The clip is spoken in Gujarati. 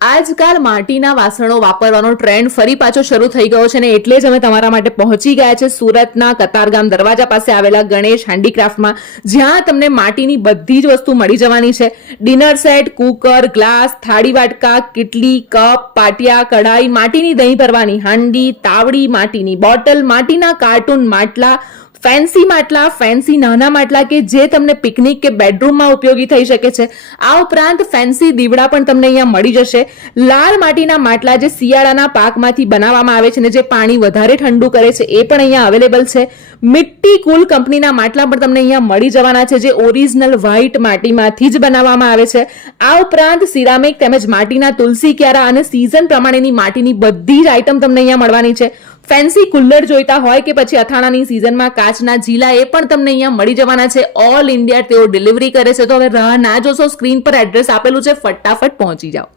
આજકાલ માટીના વાસણો વાપરવાનો ટ્રેન્ડ ફરી પાછો શરૂ થઈ ગયો છે ને એટલે જ અમે તમારા માટે પહોંચી ગયા છે સુરતના કતારગામ દરવાજા પાસે આવેલા ગણેશ હેન્ડીક્રાફ્ટમાં, જ્યાં તમને માટીની બધી જ વસ્તુ મળી જવાની છે. ડિનર સેટ, કુકર, ગ્લાસ, થાળી વાટકા, કેટલી, કપ, પાટિયા, કઢાઈ, માટીની દહીં ભરવાની હાંડી, તાવડી, માટીની બોટલ, માટીના કાર્ટૂન માટલા, ફેન્સી માટલા, ફેન્સી નાના માટલા કે જે તમને પિકનિક કે બેડરૂમમાં ઉપયોગી થઈ શકે છે. આ ઉપરાંત ફેન્સી દીવડા પણ તમને અહીંયા મળી જશે. લાલ માટીના માટલા જે શિયાળાના પાકમાંથી બનાવવામાં આવે છે ને જે પાણી વધારે ઠંડુ કરે છે એ પણ અહીંયા અવેલેબલ છે. મિટ્ટી કુલ કંપનીના માટલા પણ તમને અહીંયા મળી જવાના છે જે ઓરિજિનલ વ્હાઇટ માટીમાંથી જ બનાવવામાં આવે છે. આ ઉપરાંત સિરામિક તેમજ માટીના તુલસી ક્યારા અને સિઝન પ્રમાણેની માટીની બધી જ આઈટમ તમને અહીંયા મળવાની છે. ફેન્સી કુલ્લર જોઈતા હોય કે પછી અથાણાની સિઝનમાં કાચના જીલા એ પણ તમને અહીંયા મળી જવાના છે. ઓલ ઇન્ડિયા તેઓ ડિલિવરી કરે છે. તો હવે રાહ ના જોશો, સ્ક્રીન પર એડ્રેસ આપેલું છે, ફટાફટ પહોંચી જાઓ.